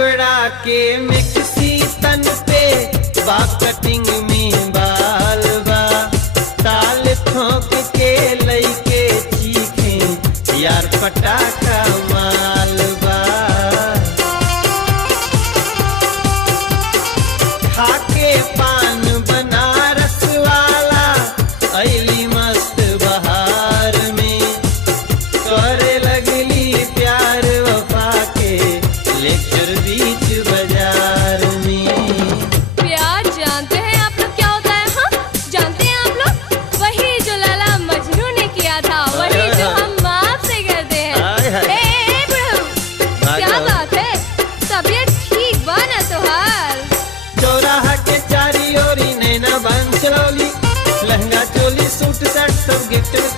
कपड़ा के मिक्सी तन पे बा कटिंग में बाल बा ताल ठोक के लइके चीखे यार पटाखा माल बा खाके पान बनारस वाला अइली मस्त बहार में करे लगली प्यार वफा के लेक्चर बीच बाजार में। प्यार जानते हैं आप लोग क्या होता है? हाँ जानते हैं आप लोग? वही जो लैला मजनू ने किया था, वही जो हम आपसे करते हैं। ए बुढ़ऊ, क्या बात है? तबीयत ठीक बा ना तोहार? चौराहा के चारी ओरी नैना बन चलौली लहंगा चोली सूट शर्ट सब गिफ्ट में